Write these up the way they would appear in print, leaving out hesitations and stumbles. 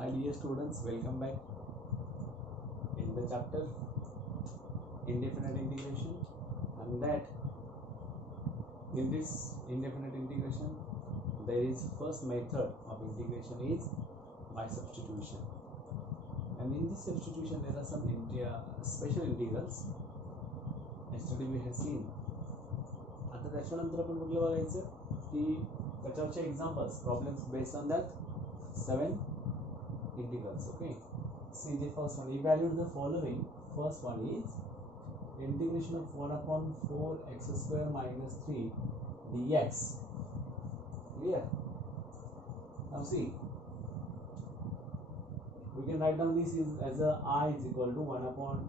Hi dear students, welcome back in the chapter indefinite integration, and that in this indefinite integration there is first method of integration is by substitution, and in this substitution there are some special integrals. Yesterday we have seen. आता त्याच्यानंतर आपण कुठलं बघायचं की त्याच्यावरचे examples problems based on that 7 integrals. Okay, see the first one. Evaluate the following. First one is integration of 1 upon 4 x square minus 3 dx. Clear? Now see, we can write down this as a I is equal to 1 upon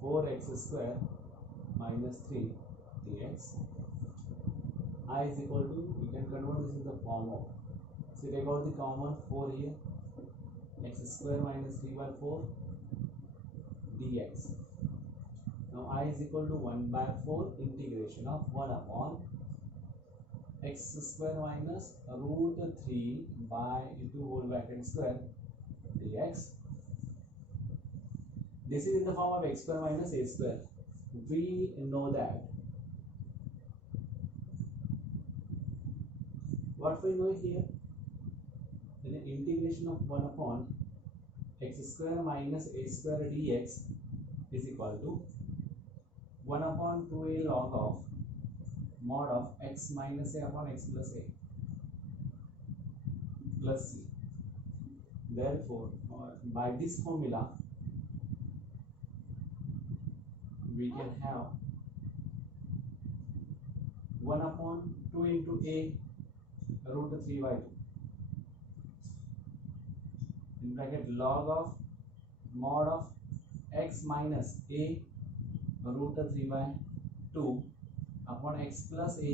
4 x square minus 3 dx. I is equal to, we can convert this in the form of, so take out the common 4 here, x square minus 3 by 4 dx. Now I is equal to 1 by 4 integration of 1 upon x square minus root 3 by into whole bracket square dx. This is in the form of x square minus a square. We know that. What we know here, then the integration of 1 upon x square minus a square dx is equal to 1 upon 2a log of mod of x minus a upon x plus a plus c. Therefore, by this formula we can have 1 upon 2 into a root 3 by 2 in bracket log of mod of x minus a root 3 by 2 upon x plus a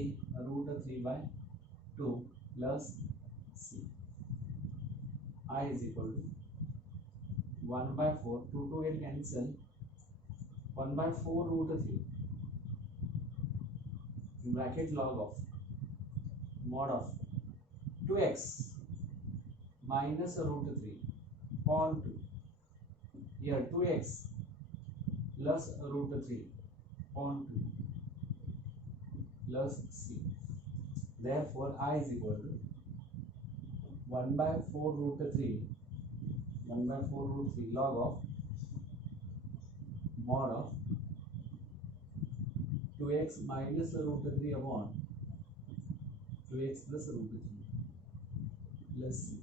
root 3 by 2 plus c. I is equal to 1 by 4, 2 to get cancel, 1 by 4 root 3 in bracket log of mod of 2x minus root 3 upon 2, here 2x plus root 3 upon 2 plus c. Therefore I is equal to 1 by 4 root 3 1 by 4 root 3 log of mod of 2x minus root 3 upon 2x plus root 3 plus c.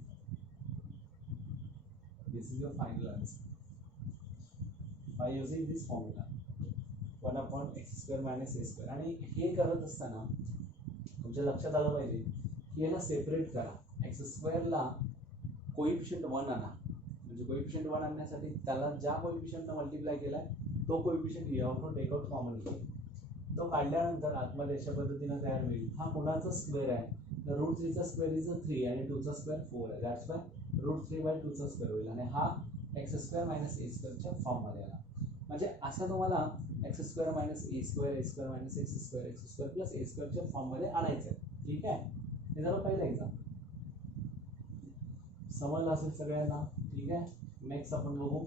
This is your final answer by using this formula 1 upon x square minus a square. आणि हे करत असताना तुमच्या लक्षात आलं पाहिजे की याला सेपरेट करा. एक्स स्क्वेअरला कोइफिशियंट 1 आणा, म्हणजे कोइफिशियंट 1 आणण्यासाठी त्याला ज्या कोइफिशियंटने मल्टिप्लाय केलाय तो कोइफिशियंट यावरून टेक आउट कॉमन घ्या. तो काढल्यानंतर आतमध्ये अशा पद्धतीने तयार होईल. हा कोणाचा स्क्वेअर आहे, तर रूट 3 चा स्क्वेअर इज 3 आणि 2 चा स्क्वेअर 4 आहे. दॅट्स वाय रूट 3 बाय 2 चा स्क्वेअर होईल आणि हा एक्स स्क्वेअर मायनस ए स्क्वेअरच्या फॉर्ममध्ये आला. म्हणजे असं तुम्हाला x square minus a square minus x square plus a स्क्वेअरच्या फॉर्ममध्ये आणायचं आहे. ठीक आहे, हे झालं पहिलं एक्झाम्पल. समजलं असेल सगळ्यांना? ठीक आहे, नेक्स्ट आपण बघू.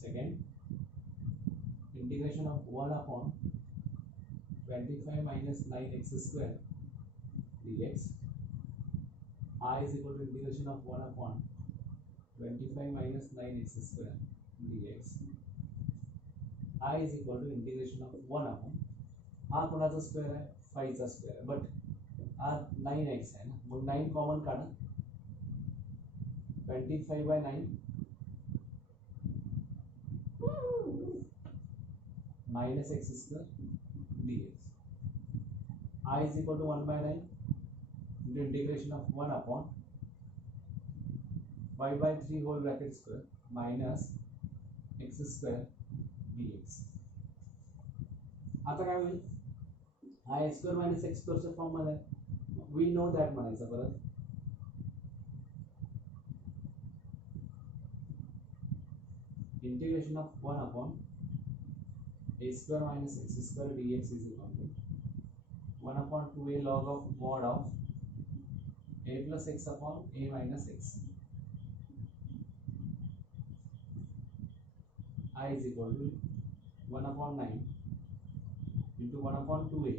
सेकंड, इंटिग्रेशन ऑफ 1 अपॉन 25 minus 9x square dx. I is equal to integration of 1 upon 25 minus 9x square dx. I is equal to integration of 1 upon, हा कोणाचा स्क्वेअर आहे, 5 चा स्क्वेअर आहे, बट हा 9x आहे ना, मग 9 कॉमन काढा, 25 by 9 minus x square dx. I is equal to 1 by 9 into integration of 1 upon 5 by 3 whole bracket square minus x square dx. आता काय होईल, हा x square minus x square च्या फॉर्म मध्ये, we know that म्हणायचं परत. integration of 1 upon a square minus x square dx is equal to 1 upon 2a log of mod of a plus x upon a minus x. I is equal to 1 upon 9 into 1 upon 2a,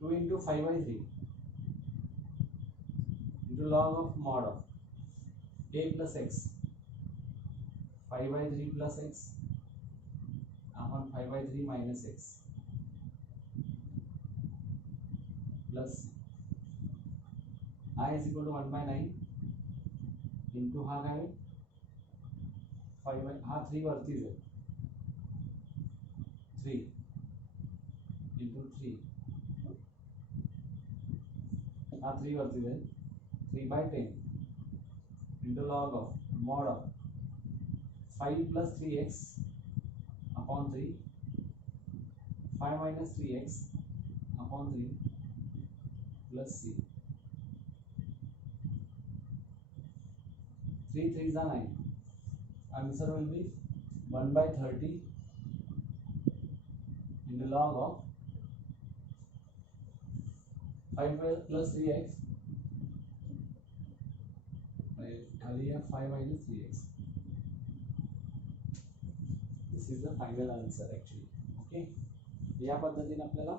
2 into 5 by 3 into log of mod of a plus x, 5 by 3 plus x upon 5 by 3 minus x plus I is equal to 1 by 9 into हा काय 5 by हा 3 वरतीच आहे 3 into 3 हा 3 वरतीच आहे 3 by 10 into log of mod of 5 plus 3x upon 3, 5 minus 3x upon 3 plus c. 3 3s are 9. Answer will be 1 by 30 into log of 5 plus 3x. खाली है 5 minus 3x. This is the final answer actually. Okay. या पद्धतीने आपल्याला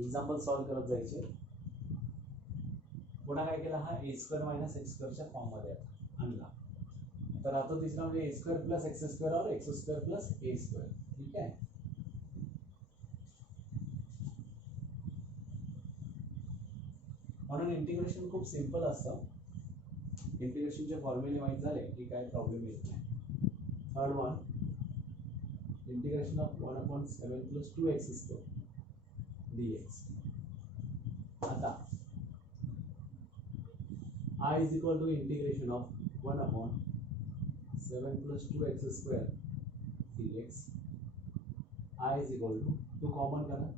example solve करत जायचे. पुन्हा काय केलं हा a स्क्वेअर मायनस x स्क्वेअरच्या फॉर्म मध्ये आणला. तर आता तिसरा म्हणजे a square plus x square और x square plus a square. ठीक आहे. म्हणून इंटिग्रेशन खूप सिंपल असतं. इंटिग्रेशनचे फॉर्म्युले माहित झाले की काय प्रॉब्लेम येत नाही. थर्ड वन इंटिग्रेशन ऑफ 1 upon 7 plus 2x square dx. आता I is equal to integration of 1 upon 7 plus 2x square dx. I is equal to 2 common करा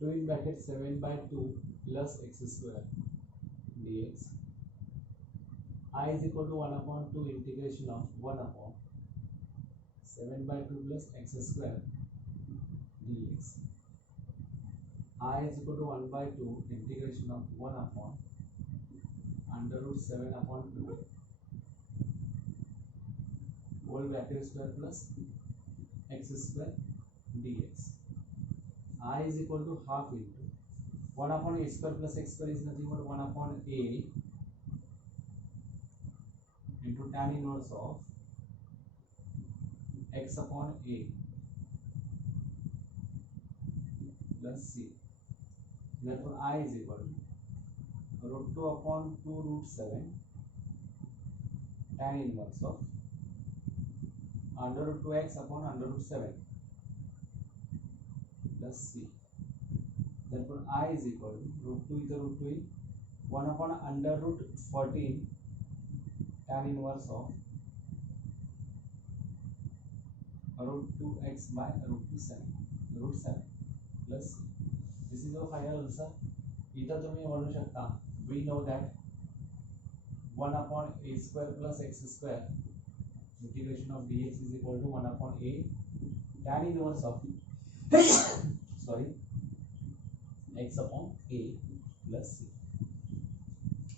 2 in bracket 7 by 2 plus x square dx. I is equal to 1 upon 2 integration of 1 upon 7 by 2 plus x square dx. I is equal to 1 by 2 integration of 1 upon under root 7 upon 2 whole bracket square plus x square dx. I is equal to half into 1 upon a square plus x square is nothing but 1 upon a into tan inverse of x upon a plus c. Therefore I is equal to root 2 upon 2 root 7 tan inverse of under root 2x upon under root 7 plus c. Therefore I is equal to root 2 is the root 2 1 upon under root 14 tan inverse of root 2x by root 7 plus c. This is our final answer. इधर तुम्ही म्हणू शकता we know that 1 upon a square plus x square integration of dx is equal to 1 upon a tan inverse of sorry x upon a plus c.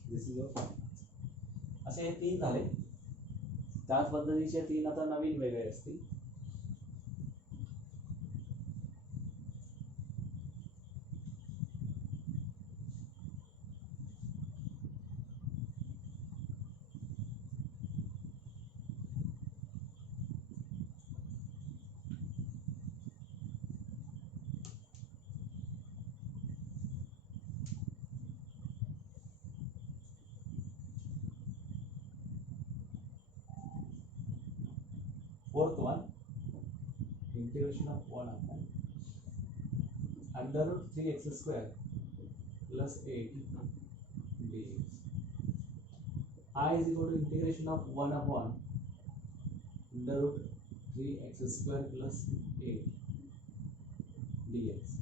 This is our final answer. असे हे तीन झाले. त्याच पद्धतीचे तीन आता नवीन वेगळे असतील. Fourth one, integration of 1 upon under root 3x square plus 8 dx. I is equal to integration of 1 upon under root 3x square plus 8 dx.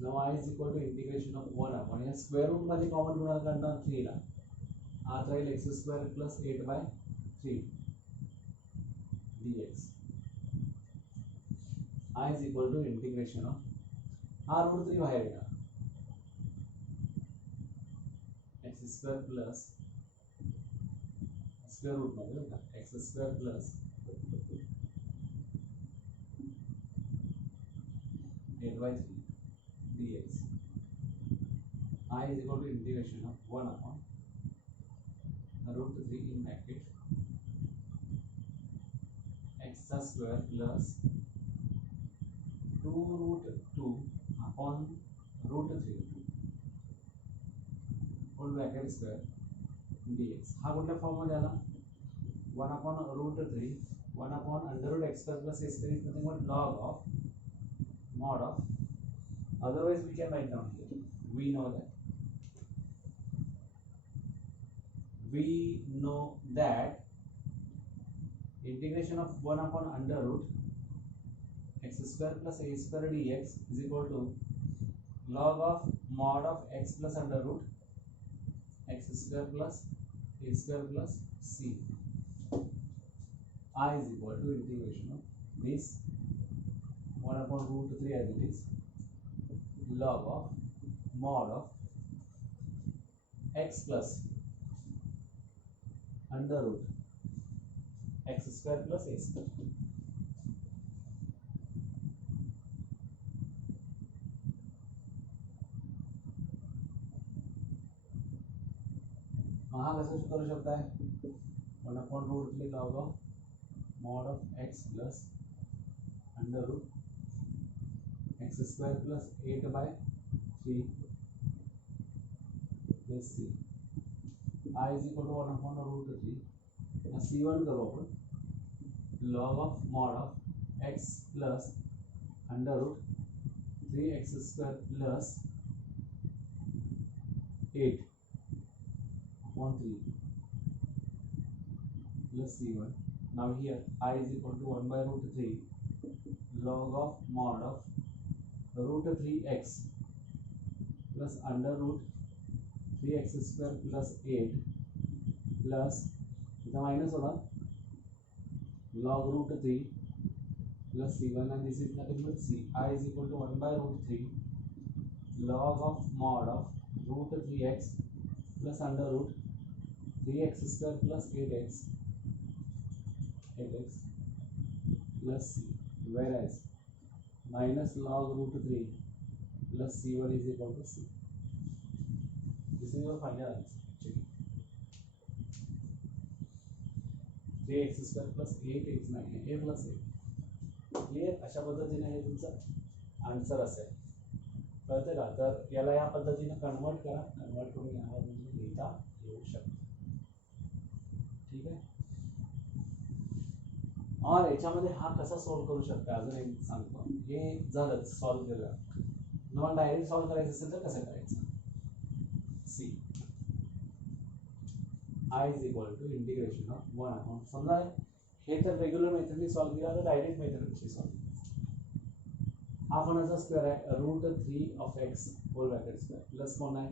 Now I is equal to integration of 1 upon या square root मध्ये common गुणाकार करणार 3 ला. आता राहील x square plus 8 by 3 dx. I is equal to integration of हा root 3 बाहेर येणार x square plus square root मध्ये बघा x square plus 8/3 dx. I is equal to integration of 1 upon root 3 in bracket x square plus 2 root 2 upon root 3 whole bracket square dx. हा कुठल्या फॉर्म मध्ये आला 1 upon root 3 1 upon under root x square plus a square is nothing but log of mod of, otherwise we can write down here we know that integration of 1 upon under root x square plus a square dx is equal to log of mod of x plus under root x square plus a square plus c. I is equal to integration of this 1 upon root 3 as it is log of mod of x plus under root x square plus a square. हा कसं करू शकताय 1 upon root 3 log of mod of x plus under root x square plus 8/3 plus c. I is equal to 1 upon root 3 c1 करो अपन log of mod of x plus under root 3x square plus 8 upon 3 plus c1. Now here I is equal to 1 by root 3 log of mod of root 3x plus under root 3x square plus 8 plus इतना माइनस होगा log root 3 plus c1 and this is nothing but c. I is equal to 1 by root 3 log of mod of root 3x plus under root 3x square plus 8x plus c, whereas minus log root 3 plus c1 is equal to c. This is your final answer. 3x square plus 8x 9 a plus 8. क्लियर अशा पद्धतीने हे तुमचं आन्सर असेल कळते का. तर याला या पद्धतीने कन्वर्ट करा, कन्वर्ट करून यावर म्हणजे लिहिता येऊ शकते. ठीक आहे. और याच्यामध्ये हा कसा सॉल्व करू शकता अजून एक सांगतो. हे झालं सॉल्व केलं. तुम्हाला डायरेक्ट सॉल्व करायचं असेल तर कसं करायचं. सी I is equal to integration of 1 upon, समजा हे तर रेग्युलर मेथडने सॉल्व केला तर डायरेक्ट मेथडने सॉल्व. हा कोणाचा स्क्वेअर आहे root 3 of x whole bracket square plus कोण आहे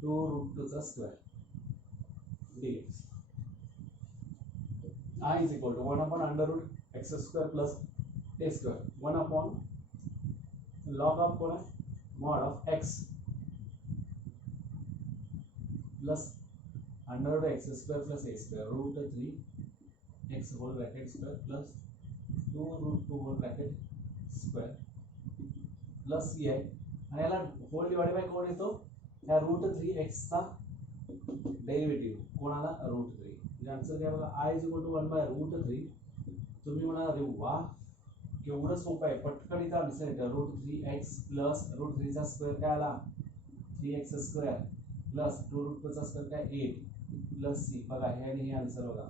2 रूट 2 चा square dx. I is equal to 1 upon under root x square plus a square 1 upon log of कोण आहे mod of x plus under root x square plus a square root 3 x whole bracket square plus 2 root 2 whole bracket square plus c आहे आणि याला whole divide by कोण येतो या root 3x चा डेरिव्हेटिव्ह कोणाला रूट 3. म्हणजे आन्सर काय बघा I is equal to 1 by root 3. तुम्ही म्हणाल अरे वा केवढं सोपं आहे पटकन इथं आन्सर येतं. रूट 3x प्लस रूट 3 चा स्क्वेअर काय आला 3x स्क्वेअर प्लस 2 रूट 2 चा स्क्वेअर काय 8 प्लस सी. बघा हे आणि हे आन्सर बघा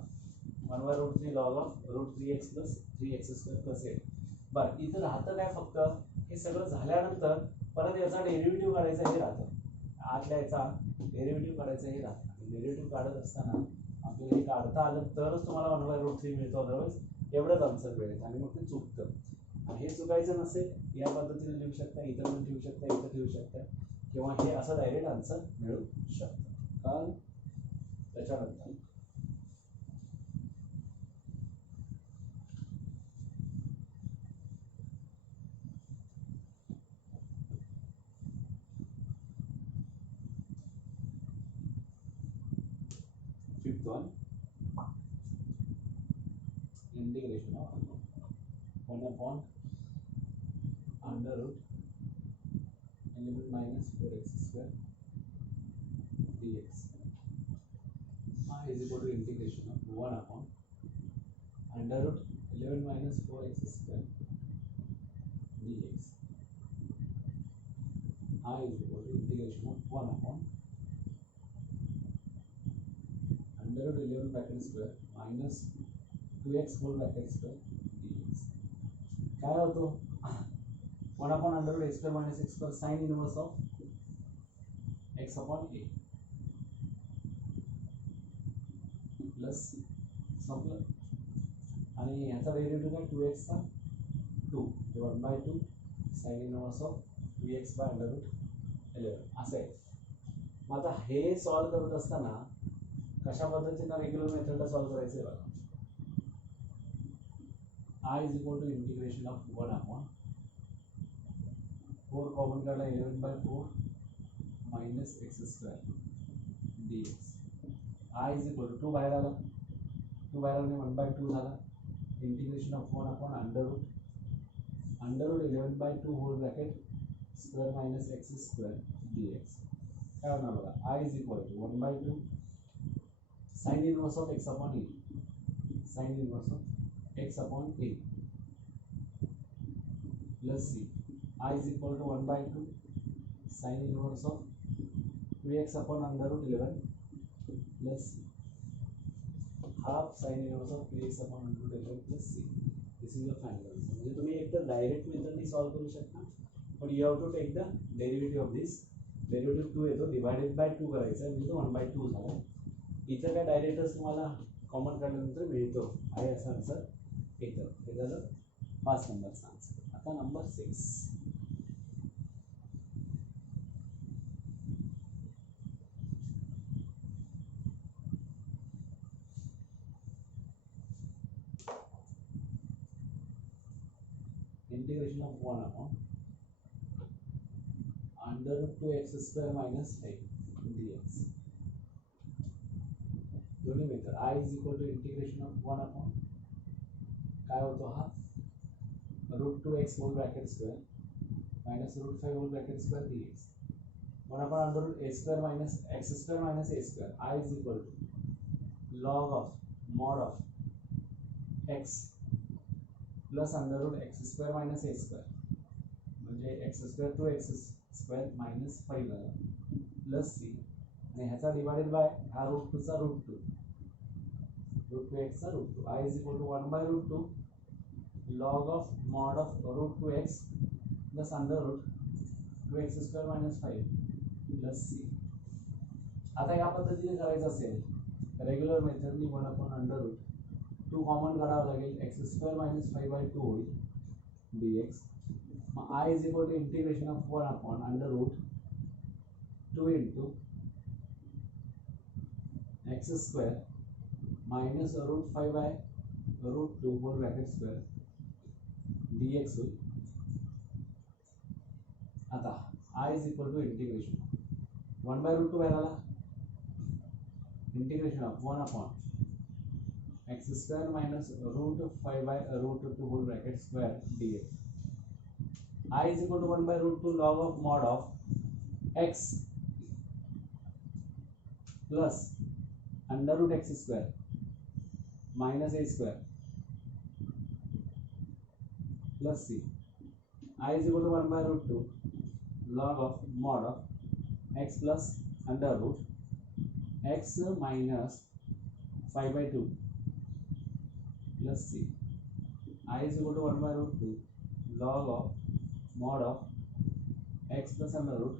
1 by root 3 log of root 3x plus 3x square plus 8. बरं इथं राहतं काय फक्त हे सगळं झाल्यानंतर परत याचा डेरिव्हेटिव्ह काढायचा हे राहतं. आतल्या याचा डेरिव्हेटिव्ह काढायचा हे राहतं. डेरिव्हेटिव्ह काढत असताना आपल्याला हे काढता आलं तरच तुम्हाला 1 by root 3 मिळतो. अदरवाईज एवढंच आन्सर मिळेल आणि मग ते चुकतं. हे चुकायचं नसेल या पद्धतीने लिहू शकता, इथं पण ठेवू शकता, इथं ठेवू शकता किंवा हे असं डायरेक्ट आन्सर मिळू शकतं. कारण त्याच्यानंतर 1 integration of 1 upon under root 11 minus 4x square dx. Is equal to integration of 1 upon under root 11 minus 4x square dx. Is equal to integration of 1 upon under root 11 bracket square minus 2x whole bracket square dx. काय होतो 1 upon under root x square minus x square sin inverse of x upon a plus संपलं आणि याचा डेरिव्हेटिव्ह काय 2x चा 2 ते 1/2 sin inverse of 2x by under root 11 असं आहे. मग आता हे सॉल्व करत असताना कशा पद्धतीने रेग्युलर मेथडला सॉल्व करायचं आहे बघा. I is equal to integration of 1 upon 4 कॉमन काढला 11/4 minus x square dx. I is equal to 2 बाहेर आला 1/2 झाला integration of 1 upon under root 11/2 whole bracket square minus x square dx. काय होणार बघा I is equal to 1/2 sin inverse of x upon a sin inverse of x upon a plus c. I is equal to 1/2 sin inverse of 2x upon under root 11 plus half sin inverse of 2x upon under root 11 plus c. This is your final answer. म्हणजे तुम्ही एक तर डायरेक्ट मेथडनी सॉल्व करू शकता पण you have to take the derivative of this. Derivative 2 येतो divided by 2 करायचा आहे म्हणजे तो 1/2 झाला. इथं काय डायरेक्टच तुम्हाला कॉमन काढल्यानंतर मिळतो आहे असा आन्सर येतं. हे झालं 5 नंबरचा आन्सर. आता नंबर 6. Integration of 1 upon under root 2x square minus 5 dx. दोन्ही method I is equal to integration of 1 upon काय होतो हा root 2x whole bracket square minus root 5 whole bracket square dx. 1 upon under root a square minus x square minus a square. I is equal to log of mod of x plus under root x square minus a square म्हणजे x square two x square minus 5 झाला प्लस सी आणि ह्याचा divided by हा रूट 2 चा रूट 2 एक्स चा रूट 2. I is equal to 1/√2 log of mod of root 2x plus under root 2x square minus 5 plus C. आता या पद्धतीने करायचं असेल रेग्युलर मेथडनी 1 upon अंडर रूट 2 कॉमन काढावं लागेल x स्क्वेअर मायनस 5/2 होईल dx. मग I is equal to integration of 1 upon under root 2 into x square minus root 5/√2 whole bracket square dx होईल. आता I is equal to integration 1/√2 बाहेर आला integration of 1 upon x square minus root 5/√2 whole bracket square dx. I is equal to 1/√2 log of mod of x plus under root x square minus a square plus c. I is equal to 1/√2 log of mod of x plus under root x minus 5/2 plus c. I is equal to 1/√2 log of mod of x plus under root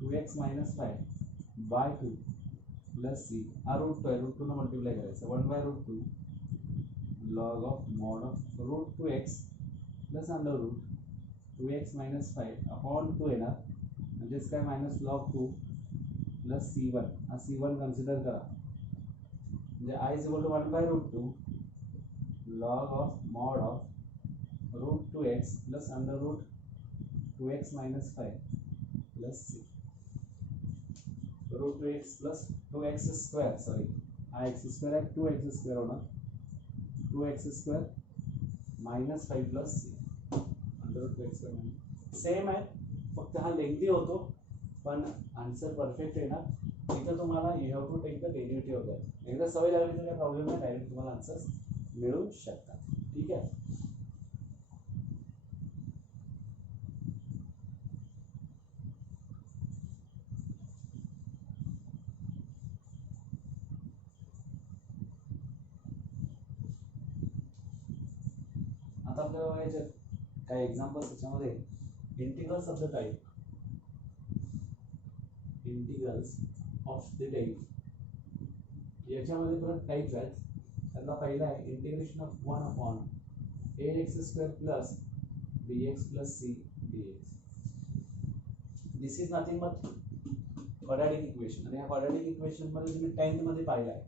2x minus 5 by 2 plus c. root 2 ना मल्टिप्लाई करायचं 1/√2 log of mod of root 2x plus under root 2x minus 5 upon 2 येणार म्हणजेच काय minus log 2 plus c1. हा c1 consider करा म्हणजे I is equal to 1/√2 log of mod of root 2x plus under root 2x minus 5 plus c. root 2x plus 2x square हा x square आहे, 2x² होणार, 2x² minus 5 plus सी √2x². Same आहे, फक्त हा लेंथी होतो पण आन्सर परफेक्ट येणार. इथं तुम्हाला you have to take the derivative of that. एकदा सवय लागली तर काही प्रॉब्लेम नाही, डायरेक्ट तुम्हाला आन्सर्स मिळू शकतात. ठीक आहे. आता आपल्याला बघायचे काही एक्झाम्पल्स त्याच्यामध्ये. Integrals of the type, integrals of the type, याच्यामध्ये परत टाइप्स आहेत. त्यातला पहिला आहे integration of 1/ax² plus bx plus c dx. This is nothing but quadratic equation. आणि या क्वाड्रॅटिक इक्वेशन मध्ये तुम्ही 10th मध्ये पाहिलं आहे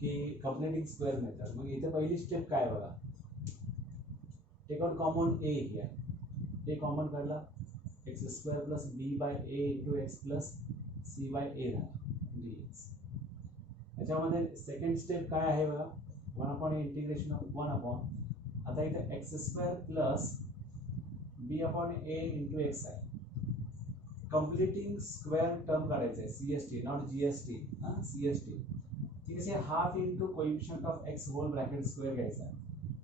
की कंप्लीटिंग स्क्वेअर मेथड. मग इथे पहिली स्टेप काय बघा, take out common a here. a common काढला, x² plus b by a into x plus c by a dx. याच्यामध्ये सेकंड स्टेप काय आहे बघा, 1/a इंटिग्रेशन ऑफ 1/. आता इथे x² plus b/a into x आहे. कंप्लीटिंग स्क्वेअर टर्म काढायचं आहे, CST नॉट GST. CST ठीक आहे. Half into coefficient of x whole bracket square घ्यायचा आहे.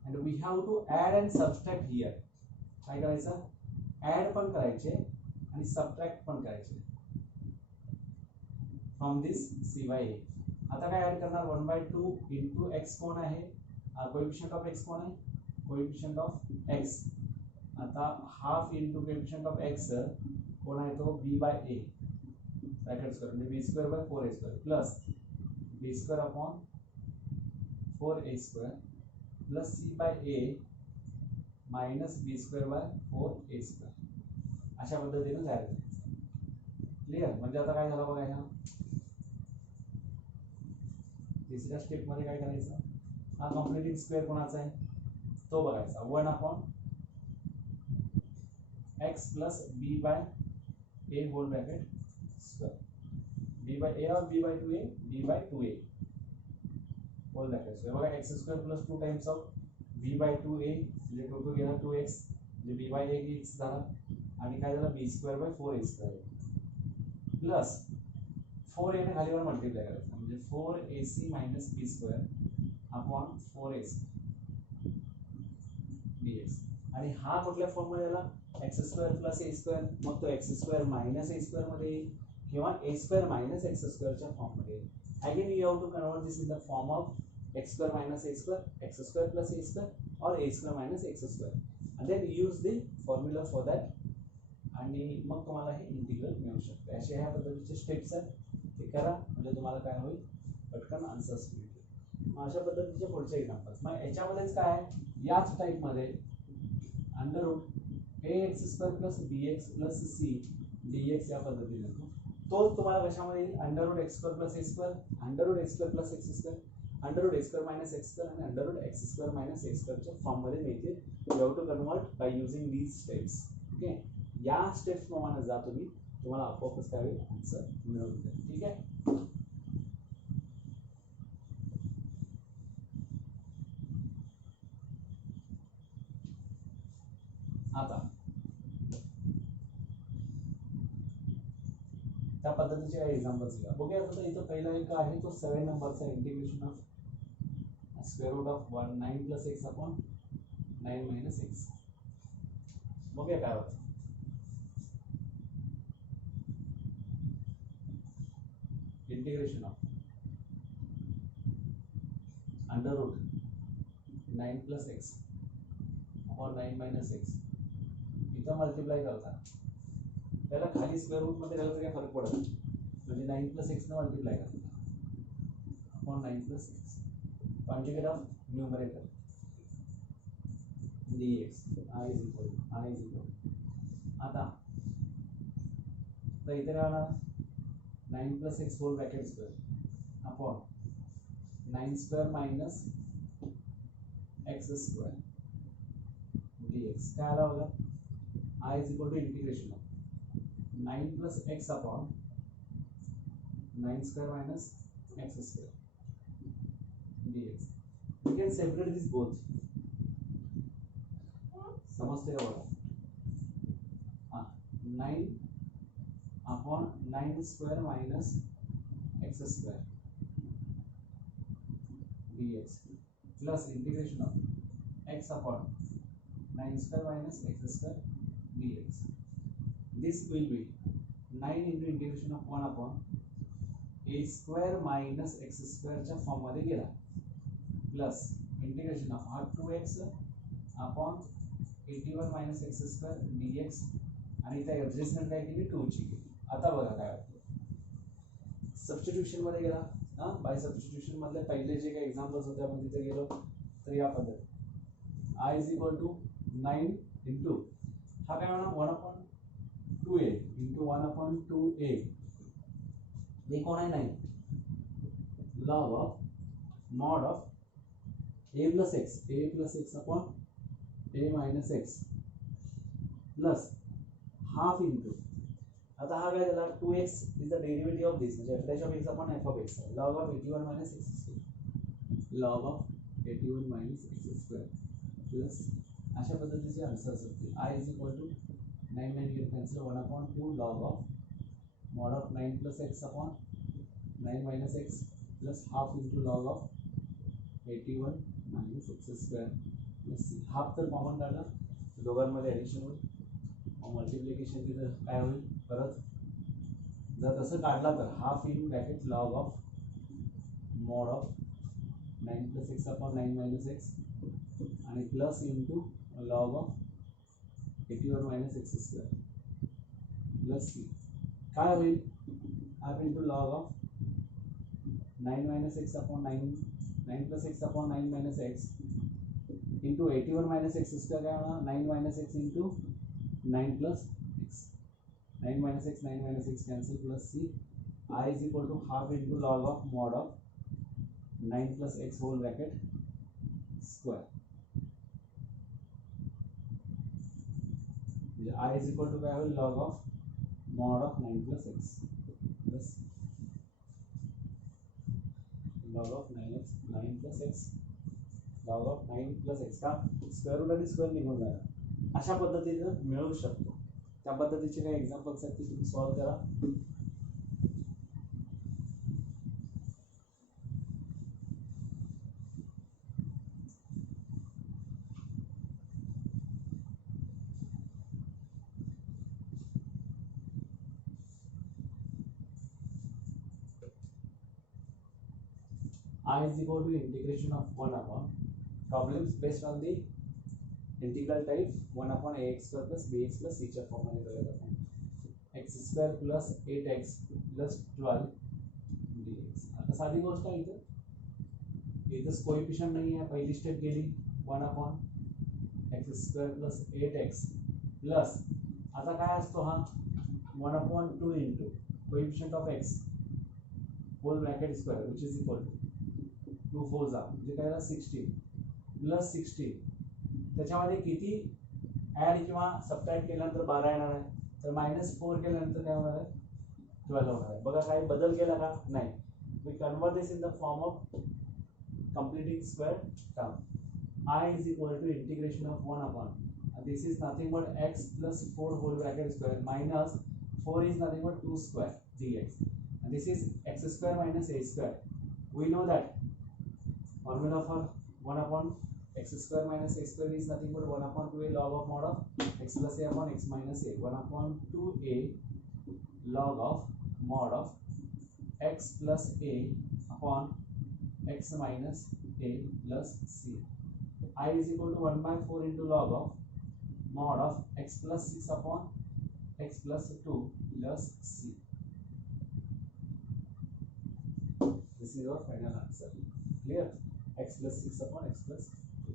And we have to add and subtract here. काय करायचं, ऍड पण करायचे आणि सबट्रॅक्ट पण करायचे from this c by a. आता काय ऍड करणार, 1/2 इंटू एक्स कोण आहे, कोएफिशिएंट ऑफ x कोण आहे, कोएफिशिएंट ऑफ x. आता half into coefficient of x कोण आहे तो b by a bracket square म्हणजे b² by 4a² plus b² upon 4a² plus c by a minus b² by 4a². अशा पद्धतीने तयार करायचं. क्लिअर. म्हणजे आता काय झालं बघा, ह्या तिसऱ्या स्टेप मध्ये काय करायचं, हा कंप्लीटिंग स्क्वेअर कोणाचा आहे तो बघायचा. 1/x plus b by a whole bracket square, b by a और b by 2a, b by 2a whole bracket square. बघा x² plus 2 times of b by 2a म्हणजे 2 गेला 2x म्हणजे b बाय a x झाला. आणि काय झालं, b² by 4a² plus 4a ने खालीवर मल्टिप्लाय करायचं म्हणजे 4ac minus b² upon 4ac dx. आणि हा कुठल्या फॉर्म मध्ये आला, x² प्लस a². मग तो x² मायनस a² मध्ये येईल किंवा a² मायनस x² च्या फॉर्म मध्ये येईल. Again you have to convert this in the form of x² minus a², x² plus a² और a² minus x². and then use the formula for that. आणि मग तुम्हाला हे इंटिग्रल मिळू शकते. अशा ह्या पद्धतीचे स्टेप्स आहेत, ते करा म्हणजे तुम्हाला काय होईल, पटकन आन्सर्स मिळतील. मग अशा पद्धतीचे पुढचे एक्झाम्पल्स. मग याच्यामध्येच काय आहे, याच टाइप मध्ये √ax² plus bx plus c dx या पद्धतीने तो तुम्हाला कशामध्ये येईल, √x² plus a², √x² plus x², √x² minus x² आणि √x² मायनस x² च्या फॉर्म मध्ये मिळतील. You have to convert by using these steps. Okay, या स्टेप्स प्रमाणे जा तुम्ही, तुम्हाला आपोआपच काय आन्सर मिळून जाईल. ठीक आहे. आता त्या पद्धतीचे काही एक्झाम्पल्स घ्या. बघूया. आता इथं पहिला एक आहे तो 7 नंबरचा integration of square root of 9 plus x upon 9 minus x. बघूया काय होतं. Integration of under root 9 plus x upon 9 minus x. इथं मल्टिप्लाय करता त्याला खाली स्क्वेअर रूट मध्ये गेलं तर काय फरक पडत नाही. म्हणजे 9 प्लस एक्स ने मल्टिप्लाय करता अपॉन 9 plus x, conjugate of numerator dx i is equal. आता तर इथे काय होणार, 9 plus x whole bracket square upon 9² minus x² dx. काय आला बघा, i is equal to integration of 9 plus x upon 9² minus x². dx. We can separate this both. समझते का बड़ा 9 upon 9 square minus x square dx plus integration of x upon 9 square minus x square dx. This will be 9 into integration of 1 upon a square minus x square च्या form मध्ये गेला plus integration of हा 2x upon 81 minus x square dx आणि त्या ऍडजस्टमेंट काय केली 2 ची केली. आता बघा काय होतं सबस्टिट्यूशन मध्ये गेला बाय सबस्टिट्यूशन मधले पहिले जे काही एक्झाम्पल्स होते आपण तिथे गेलो तर या पद्धती I is equal to 9 into हा काय होणार 1 upon 2a into 1 upon 2a हे कोण आहे 9 log of mod of a plus x upon a minus x plus half into आता हा काय झाला 2x is the derivative of this म्हणजे f dash of x upon f of x log of 81 minus x square log of 81 minus x square plus अशा पद्धतीचे आन्सर्स असतील I is equal to 9 get cancel 1 upon 2 log of mod of 9 plus x upon 9 minus x plus half into log of 81 minus x square plus c half तर कॉमन काढला दोघांमध्ये ॲडिशन होईल मल्टिप्लिकेशन तिथं काय होईल परत जर तसं काढला तर half in bracket log of mod of 9 plus x upon 9 minus x आणि plus into log of 81 minus x square plus c काय होईल half into log of 9 minus x upon 9 plus x upon 9 minus x into 81 minus x square क्या होना 9 minus x into 9 plus x 9 minus x cancel plus c I is equal to half into log of mod of 9 plus x whole bracket square I is equal to क्या होगा log of mod of 9 plus x plus log of 9 plus x log of 9 plus x का square root आणि स्क्वेअर निघून जाणार अशा पद्धतीने मिळवू शकतो. त्या पद्धतीचे काही एक्झाम्पल्स आहेत ते तुम्ही सॉल्व करा. I is equal to integration of 1 upon problems based on the integral type 1 upon ax square plus bx plus c च्या फॉर्म मध्ये बघत आपण x square plus 8x plus 12 dx. आता साधी गोष्ट आहे इथं कोएफिशिएंट नाही आहे पहिली स्टेप गेली 1 upon x square plus 8x plus आता काय असतो हा 1 upon 2 into coefficient of x whole bracket square which is equal to 2 4 म्हणजे काय 16 प्लस 16 त्याच्यामध्ये किती ऍड किंवा सबट्रॅक्ट केल्यानंतर 12 येणार आहे तर -4 केल्यानंतर काय होणार आहे 12 होणार आहे. बघा काय बदल केला का नाही. We convert this in the form of completing square term. I is equal to integration of 1 upon this is nothing but x plus 4 whole bracket square minus 4 is nothing but 2 square dx and this is x square minus a square. We know that formula for 1 upon x square minus a square is nothing but 1 upon 2a log of mod of x plus a upon x minus a 1 upon 2a log of mod of x plus a upon x minus a plus c. I is equal to 1 by 4 into log of mod of x plus 6 upon x plus 2 plus c. This is our final answer. Clear? x plus 6 upon x plus 2.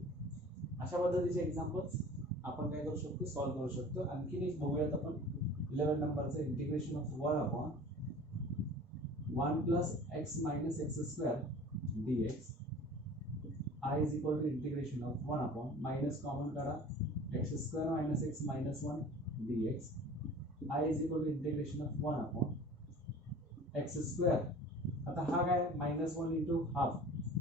अशा पद्धतीचे एक्झाम्पल्स आपण काय करू शकतो सॉल्व करू शकतो. आणखीन एक बघूयात आपण 11 नंबरचं इंटिग्रेशन ऑफ 1 upon 1 plus x minus x square dx. I is equal to integration of 1 upon minus common काढा x square minus x minus 1 dx. I is equal to integration of 1 upon x square. आता हा काय -1 into half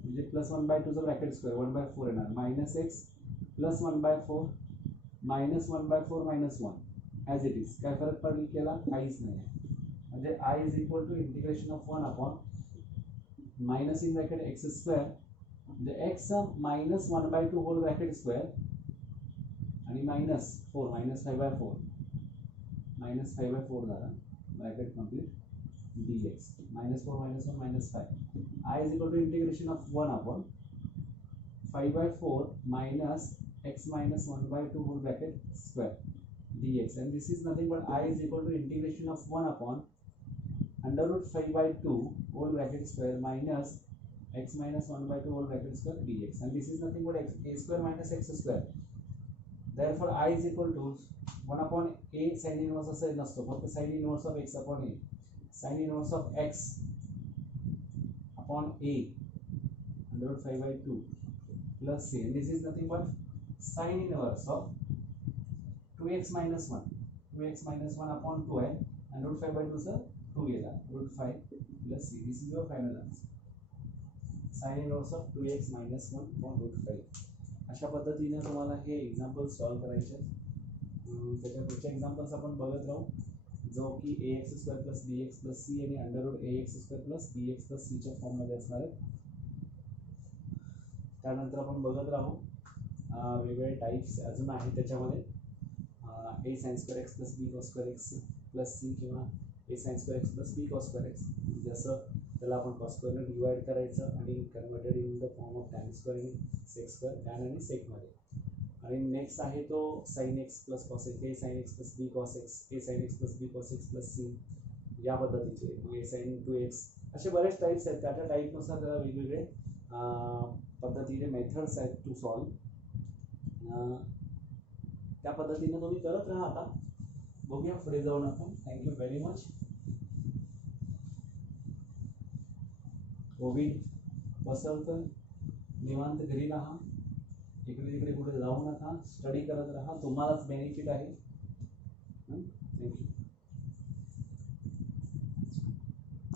म्हणजे plus 1/2चं bracket square 1/4 येणार minus x plus 1/4 minus 1/4 minus 1 as it is. काय फरक पडेल केला काहीच नाही आहे. म्हणजे I is equal to integration of 1 upon minus in bracket x square म्हणजे x minus 1/2 whole bracket square आणि मायनस 4 मायनस 5/4 झाला bracket complete dx -4 -1 -5. I is equal to integration of 1 upon 5/4 minus x minus 1/2 whole bracket square dx, and this is nothing but I is equal to integration of 1 upon under root 5/2 whole bracket square minus x minus 1/2 whole bracket square dx, and this is nothing but a square minus x square. Therefore I is equal to 1 upon a sin inverse असे नसतो, फक्त sin inverse of x upon a, sin inverse of x upon a under root 5/2 plus c, and this is nothing but sin inverse of 2x minus 1 upon 2i and root 5/2 sir 2 गेला root 5 plus c. This is your final answer. Sin inverse of 2x minus 1 upon root 5. अशा पद्धतीने तुम्हाला हे example solve करायचे. त्याच्या पुढच्या एक्झाम्पल्स आपण बघत राहू, जो की ax square plus bx plus c आणि under root ax square plus bx plus c च्या फॉर्ममध्ये असणार आहे. त्यानंतर आपण बघत राहू वेगवेगळे टाईप्स अजून आहेत त्याच्यामध्ये, a sin square x plus b cos square x plus c किंवा a sin square x plus b cos square x, जसं त्याला आपण cos स्क्वेअरने डिवाइड करायचं आणि converted in the form of tan square आणि sec स्क्वेअर tan आणि सेकमध्ये. आणि नेक्स्ट आहे तो sin x plus cos x, a sin x plus b cos x, a sin x plus b cos x plus c या पद्धतीचे, a sin 2x, असे बरेच टाईप्स आहेत. त्या टाईपनुसार त्याला वेगवेगळे पद्धतीने मेथड्स आहेत टू सॉल्व. त्या पद्धतीने तुम्ही करत राहा. आता बघूया पुढे जाऊन आपण. Thank you very much. कोविड पसरतं, निवांत घरी राहा, इकडे तिकडे कुठे जाऊ नका, स्टडी करत राहा, तुम्हालाच बेनिफिट आहे.